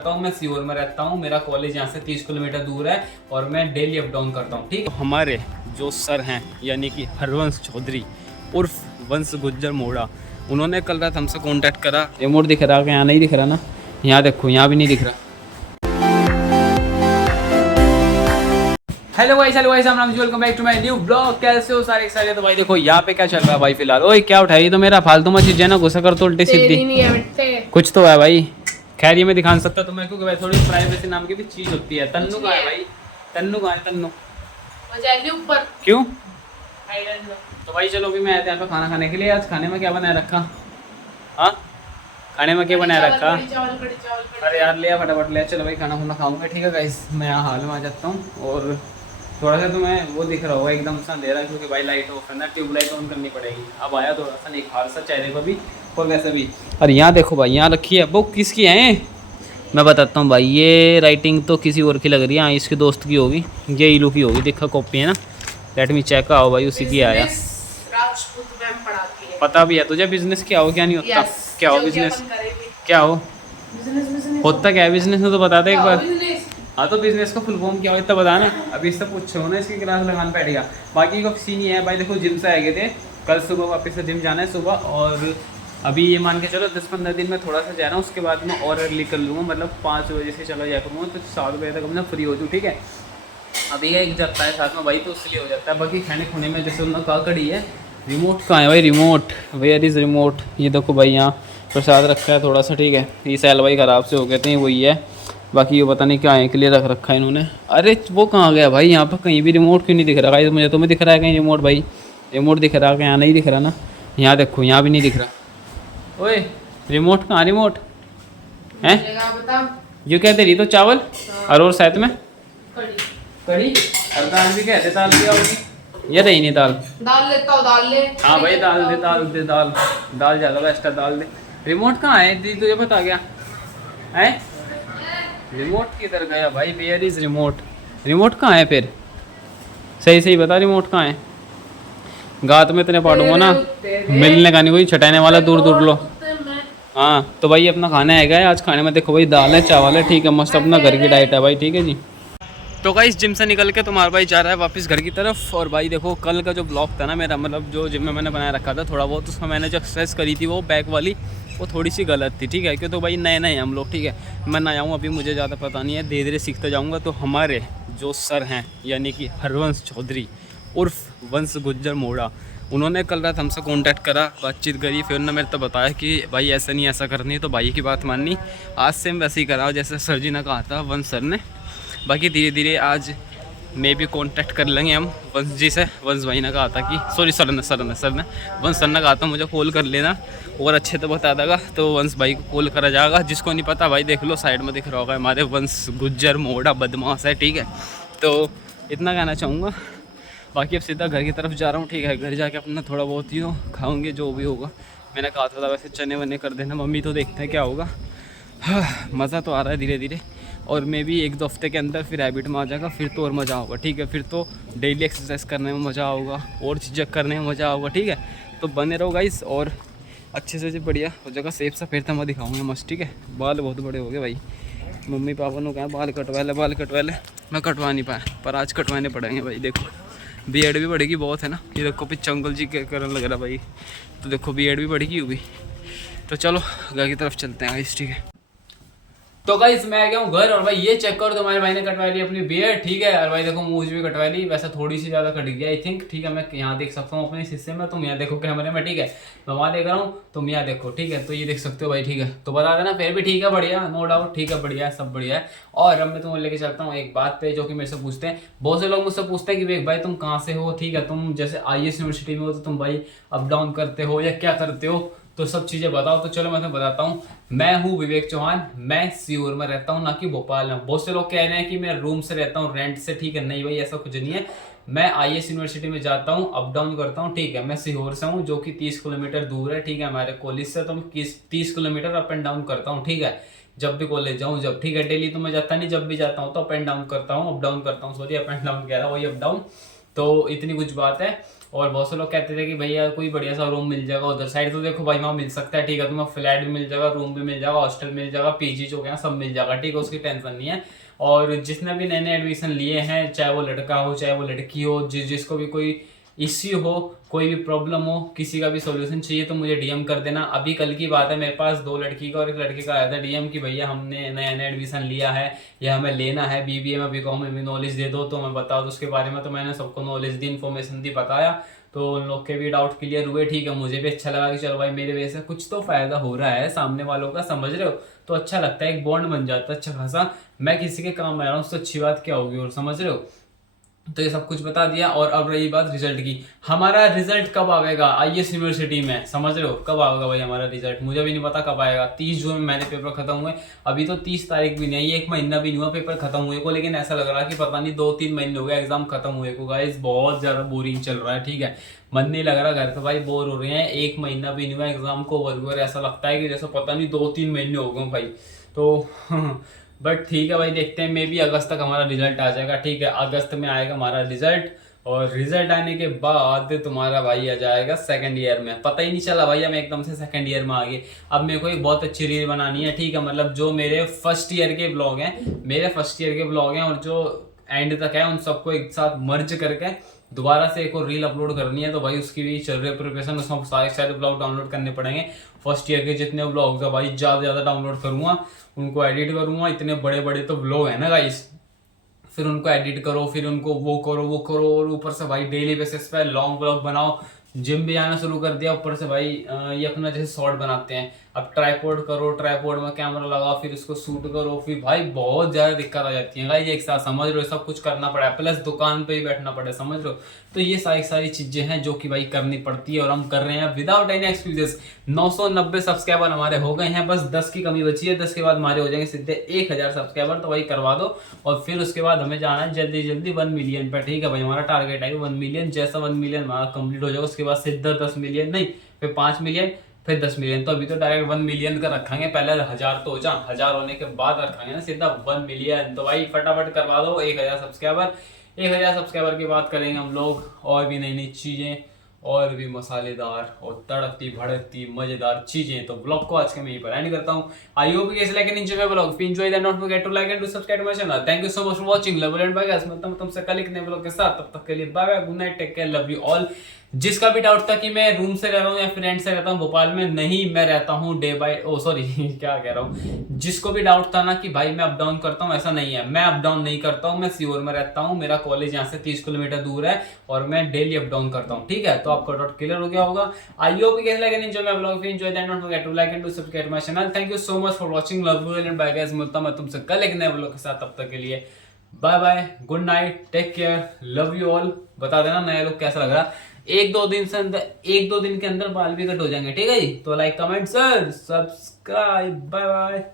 मैं सीहोर में रहता हूँ, मेरा कॉलेज यहाँ से 30 किलोमीटर दूर है और मैं डेली अप डाउन करता हूँ। ठीक है, हमारे जो सर हैं यानी कि हरवंश चौधरी उर्फ वंश गुज्जर मोड़ा, उन्होंने कल रात हमसे कांटेक्ट करा। ये मोड़ दिख रहा है, यहाँ नहीं दिख रहा ना, यहाँ देखो, यहाँ भी नहीं दिख रहा। Hello guys, welcome back to my new blog. कैसे हो सारे सारे? तो भाई देखो यहाँ पे क्या चल रहा है भाई फिलहाल। ओए क्या उठाई तो मेरा फालतू में चीजें ना घुसा कर तो उल्टी सीधी कुछ तो है भाई। खैर ये मैं दिखा नहीं सकता तुम्हें क्योंकि भाई थोड़ी प्राइवेसी नाम की भी चीज होती है। तन्नू कहाँ है भाई? तन्नू कहाँ है? तन्नू ऊपर क्यों? तो भाई चलो अभी मैं आया था यहाँ पे खाना खाने के लिए। आज खाने में क्या बनाया रखा? हाँ खाने में क्या बनाया रखा? अरे यार लिया फटाफट लिया। चलो भाई खाना खुना खाऊंगा। ठीक है गाइस, मैं यहाँ हाल में आ जाता हूँ। और थोड़ा सा तुम्हें वो दिख रहा होगा एकदम सा अंधेरा क्योंकि भाई लाइट ऑफ है ना, ट्यूबलाइट ऑन करनी पड़ेगी। अब आया थोड़ा सा निखार सा चेहरे पर भी और वैसे भी। और यहाँ देखो भाई, यहाँ रखी है बुक, किसकी है मैं बताता हूँ भाई। ये राइटिंग तो किसी और की लग रही है। हाँ इसके दोस्त की होगी, ये ईलू की होगी। देखा कॉपी है ना, लेट मी चेक। आओ भाई उसी की आया। पता भी है तुझे बिजनेस क्या हो क्या नहीं होता? क्या हो बिजनेस? क्या हो होता क्या है बिजनेस में तो बता दे एक बार। हाँ तो बिजनेस का फुल फॉर्म क्या हो इतना बताना। अभी इससे पूछो ना, इसकी क्लास लगाने बैठेगा। बाकी का सीन ये है भाई, देखो जिम से आए गए थे कल सुबह, वापस से जिम जाना है सुबह। और अभी ये मान के चलो 10-15 दिन में थोड़ा सा जा रहा हूँ, उसके बाद मैं और अर्ली कर लूँगा। मतलब 5 बजे से चला जाया करूँगा तो 7 बजे तक मैं फ्री हो जाऊँ। ठीक है, अभी एक जाता है साथ में भाई तो इसलिए हो जाता है। बाकी खाने खुने में जैसे उन्होंने कहा कड़ी है। रिमोट कहाँ है भाई? Remote where is remote? ये देखो भाई यहाँ प्रसाद रखा है थोड़ा सा। ठीक है, ये सैल भाई ख़राब से हो गए थे वही है। बाकी ये पता नहीं क्या है के लिए रख रखा है इन्होंने। अरे वो कहाँ गया भाई? यहाँ पर कहीं भी रिमोट क्यों नहीं दिख रहा भाई? मुझे तुम्हें दिख रहा है कहीं रिमोट भाई? रिमोट दिख रहा है यहाँ नहीं दिख रहा ना, यहाँ देखो यहाँ भी नहीं दिख रहा। ओए रिमोट कहाँ? रिमोट है जो कहते रही तो चावल और साथ में कड़ी और दाल भी कहते। दाल दिया होगी ये रही नहीं दाल। दाल लेता हूँ, दाल ले। हाँ भाई दाल दे, दाल दे, दाल दाल ज़्यादा बेस्ट है, दाल दे। रिमोट कहाँ है दी? तुझे पता गया है? रिमोट किधर गया भाई? Where is remote? रिमोट कहाँ है फिर? सही सही बता, रिमोट कहाँ है? गात में इतने पाड़ूंगा ना, मिलने का नहीं कोई छटाने वाला, दूर दूर लो। हाँ तो भाई अपना खाना है आज। खाने में देखो भाई दाल है, चावल है। ठीक है, मस्त अपना घर की डाइट है भाई। ठीक है जी। तो गाइस जिम से निकल के तुम्हारा भाई जा रहा है वापस घर की तरफ। और भाई देखो कल का जो ब्लॉग था ना मेरा, मतलब जो जिम में मैंने बनाया रखा था थोड़ा बहुत, उसमें मैंने जो एक्सरसाइज करी थी वो बैक वाली, वो थोड़ी सी गलत थी। ठीक है, क्यों तो भाई नए नए हम लोग। ठीक है, मैं नया हूँ अभी, मुझे ज़्यादा पता नहीं है, धीरे धीरे सीखता जाऊँगा। तो हमारे जो सर हैं यानी कि हरवंश चौधरी उर्फ वंश गुज्जर मोड़ा, उन्होंने कल रात हमसे कांटेक्ट करा, बातचीत करी। फिर उन्होंने मेरे तो बताया कि भाई ऐसा नहीं ऐसा करनी है, तो भाई की बात माननी। आज से हम वैसे ही करा जैसे सर जी ने कहा था, वंश सर ने। बाकी धीरे धीरे आज मे भी कांटेक्ट कर लेंगे हम वंश जी से। वंश भाई ने कहा था कि सॉरी सर ने वंश सर ने कहा था मुझे कॉल कर लेना और अच्छे तो बता देगा। तो वंश भाई को कॉल करा जाएगा। जिसको नहीं पता भाई देख लो साइड में दिख रहा होगा, हमारे वंश गुज्जर मोड़ा बदमाश है। ठीक है, तो इतना कहना चाहूँगा। बाकी अब सीधा घर की तरफ जा रहा हूँ। ठीक है, घर जाके अपना थोड़ा बहुत ही खाऊंगे जो भी होगा। मैंने कहा था वैसे चने वने कर देना मम्मी, तो देखते हैं क्या होगा। मज़ा तो आ रहा है धीरे धीरे। और मैं भी 1-2 हफ्ते के अंदर फिर हैबिट में आ जाएगा, फिर तो और मज़ा होगा। ठीक है, फिर तो डेली एक्सरसाइज करने में मज़ा होगा और चीज़ें करने में मज़ा होगा। ठीक है, तो बने रहो गाइस और अच्छे से बढ़िया हो जाएगा सेफ सा। फिर तो मैं दिखाऊंगा मस्त। ठीक है, बाल बहुत बड़े हो गए भाई। मम्मी पापा ने कहा बाल कटवा ले, मैं कटवा नहीं पाया, पर आज कटवाने पड़ेंगे भाई। देखो बीएड भी बढ़ेगी बहुत है ना, ये देखो पिछे अंकल जी के करने लग रहा भाई। तो देखो बीएड भी बढ़ेगी होगी। तो चलो घर की तरफ चलते हैं गाइस। ठीक है, तो गाइस मैं आ गया हूँ घर। और भाई ये चेक करो, तुम्हारे भाई ने कटवा ली अपनी बियर्ड। ठीक है, और भाई देखो मूछ भी कटवा ली, वैसे थोड़ी सी ज्यादा कट गई आई थिंक। ठीक है, मैं यहाँ देख सकता हूँ अपने शीशे में, तुम यहाँ देखो कैमरे में। ठीक है, मैं वहाँ देख रहा हूँ, तुम यहाँ देखो। ठीक है, तो ये देख सकते हो भाई। ठीक है, तो बता देना फिर भी। ठीक है, बढ़िया, नो डाउट। ठीक है, बढ़िया है, सब बढ़िया है। और अब मैं तुम्हें लेके चलता हूँ एक बात पे जो कि मेरे से पूछते हैं बहुत से लोग, मुझसे पूछते हैं कि भाई तुम कहाँ से हो। ठीक है, तुम जैसे IS यूनिवर्सिटी में हो तो तुम भाई अप डाउन करते हो या क्या करते हो, तो सब चीज़ें बताओ। तो चलो मैं तुम्हें बताता हूँ। मैं हूँ विवेक चौहान, मैं सीहोर में रहता हूँ, ना कि भोपाल में। बहुत से लोग कह रहे हैं कि मैं रूम से रहता हूँ, रेंट से। ठीक है, नहीं भाई ऐसा कुछ नहीं है। मैं IS यूनिवर्सिटी में जाता हूँ, अप डाउन करता हूँ। ठीक है, मैं सीहोर से हूँ जो कि 30 किलोमीटर दूर है। ठीक है, हमारे कॉलेज से तो मैं 30 किलोमीटर अप एंड डाउन करता हूँ। ठीक है, जब भी कॉलेज जाऊँ जब। ठीक है, डेली तो मैं जाता नहीं, जब भी जाता हूँ तो अप एंड डाउन करता हूँ, अप डाउन करता हूँ। सॉरी, अप एंड डाउन कह रहा हूँ, वही अप डाउन। तो इतनी कुछ बात है। और बहुत से लोग कहते थे कि भैया कोई बढ़िया सा रूम मिल जाएगा उधर साइड, तो देखो भाई वहाँ मिल सकता है, ठीक है, तुम्हें फ्लैट भी मिल जाएगा, रूम भी मिल जाएगा, हॉस्टल मिल जाएगा, पीजी जो है सब मिल जाएगा, ठीक है, उसकी टेंशन नहीं है। और जिसने भी नए नए एडमिशन लिए हैं, चाहे वो लड़का हो चाहे वो लड़की हो, जिसको भी कोई इश्यू हो, कोई भी प्रॉब्लम हो, किसी का भी सॉल्यूशन चाहिए तो मुझे डीएम कर देना। अभी कल की बात है, मेरे पास 2 लड़की का और 1 लड़के का आया था डीएम कि भैया हमने नया नया एडमिशन लिया है या हमें लेना है बीबीए में, बीकॉम में भी नॉलेज दे दो, तो मैं बता दो उसके बारे में। तो मैंने सबको नॉलेज दी, इन्फॉर्मेशन दी, बताया, तो उन लोग के भी डाउट क्लियर हुए, ठीक है। मुझे भी अच्छा लगा कि चलो भाई मेरे वजह से कुछ तो फायदा हो रहा है सामने वालों का, समझ रहे हो, तो अच्छा लगता है, एक बॉन्ड बन जाता है अच्छा खासा। मैं किसी के काम आ रहा हूँ उससे अच्छी बात क्या होगी, और समझ रहे हो। तो ये सब कुछ बता दिया। और अब रही बात रिजल्ट की, हमारा रिजल्ट कब आएगा आईएस यूनिवर्सिटी में, समझ रहे हो, कब आएगा भाई हमारा रिजल्ट, मुझे भी नहीं पता कब आएगा। 30 जून में मेरे पेपर खत्म हुए, अभी तो 30 तारीख भी नहीं है, 1 महीना भी नहीं हुआ पेपर खत्म हुए को, लेकिन ऐसा लग रहा है कि पता नहीं 2-3 महीने हो गए एग्जाम खत्म हुए को। गाइस बहुत ज्यादा बोरिंग चल रहा है, ठीक है, मन नहीं लग रहा घर पे, भाई बोर हो रहे हैं, 1 महीना भी नहीं हुआ एग्जाम को, ओवर ऐसा लगता है कि जैसे पता नहीं 2-3 महीने हो गए भाई। तो बट ठीक है भाई, देखते हैं, मे बी अगस्त तक हमारा रिजल्ट आ जाएगा, ठीक है, अगस्त में आएगा हमारा रिजल्ट। और रिजल्ट आने के बाद तुम्हारा भाई आ जाएगा सेकंड ईयर में, पता ही नहीं चला भाई हम एकदम से सेकंड ईयर में आ गए। अब मेरे को एक बहुत अच्छी रील बनानी है, ठीक है, मतलब जो मेरे फर्स्ट ईयर के ब्लॉग हैं, मेरे फर्स्ट ईयर के ब्लॉग हैं, और जो एंड तक है उन सबको एक साथ मर्ज करके दोबारा से एक और रील अपलोड करनी है। तो भाई उसकी भी चल रही है प्रिपरेशन, उसमें सारे ब्लॉग डाउनलोड करने पड़ेंगे। फर्स्ट ईयर के जितने ब्लॉग्स है भाई ज्यादा डाउनलोड करूंगा, उनको एडिट करूंगा, इतने बड़े बड़े तो ब्लॉग है ना गाइस, फिर उनको एडिट करो, फिर उनको वो करो, और ऊपर से भाई डेली बेसिस पे लॉन्ग ब्लॉग बनाओ। जिम भी आना शुरू कर दिया ऊपर से भाई, ये अपना जैसे शॉर्ट बनाते हैं, अब ट्राइपॉड करो, ट्राइपॉड में कैमरा लगाओ, फिर उसको शूट करो, फिर भाई बहुत ज्यादा दिक्कत आ जाती है गाइस, एक साथ, समझ रहे हो, सब कुछ करना पड़ा है, प्लस दुकान पे ही बैठना पड़े, समझ रहे हो। तो ये सारी चीजें हैं जो कि भाई करनी पड़ती है, और हम कर रहे हैं विदाउट एनी एक्सक्यूजेस। 990 सब्सक्राइबर हमारे हो गए हैं, बस 10 की कमी बची है, 10 के बाद हमारे हो जाएंगे सीधे 1000 सब्सक्राइबर, तो भाई करवा दो। और फिर उसके बाद हमें जाना है जल्दी 1 मिलियन पे, ठीक है भाई, हमारा टारगेट है 1 मिलियन, जैसा 1 मिलियन हमारा कंप्लीट हो जाएगा उसके बाद सीधा 10 मिलियन नहीं, फिर 5 मिलियन, फिर 10 मिलियन। तो अभी तो डायरेक्ट 1 मिलियन का रखेंगे, पहले 1000 तो हो जा, 1000 होने के बाद रखेंगे ना सीधा 1 मिलियन। तो भाई फटाफट करवा दो 1000 सब्सक्राइबर। 1000 सब्सक्राइबर की बात करेंगे हम लोग, और भी नई नई चीजें, और भी मसालेदार और तड़कती भड़कती मजेदार चीजें। तो ब्लॉग को आज के मैं यहीं पर एंड करता हूं। आई होप कैसे like and enjoy my blog, if you enjoy then don't forget to like and to subscribe my channel. Thank you so much for watching, love and bye guys, मिलता हूं तुमसे कल एक नए blog के साथ, तब तक के लिए bye bye, good night, take care, love you all. जिसका भी डाउट था कि मैं रूम से रह रहा हूँ या फिर रेंट से रहता हूँ भोपाल में, नहीं, मैं रहता हूँ डे बाय सॉरी क्या कह रहा हूँ, जिसको भी डाउट था ना कि भाई मैं अप डाउन करता हूँ, ऐसा नहीं है, मैं अप डाउन नहीं करता हूँ, मैं सीहोर में रहता हूँ, मेरा कॉलेज यहाँ से 30 किलोमीटर दूर है, और मैं डेली अप डाउन करता हूँ, ठीक है। तो आपका डाउट क्लियर हो गया होगा। आई होप कैसे लगे, enjoy my blog, enjoy then don't forget to like and to subscribe my channel. Thank you so much for watching, love you and bye guys, मिलता हूं मैं तुमसे कल एक नए ब्लॉग के साथ, तब तक के लिए bye bye, good night, take care, love you all. बता देना नया लोग कैसा लग रहा, 1-2 दिन के अंदर बाल भी कट हो जाएंगे, ठीक है जी। तो like comment share subscribe, bye bye.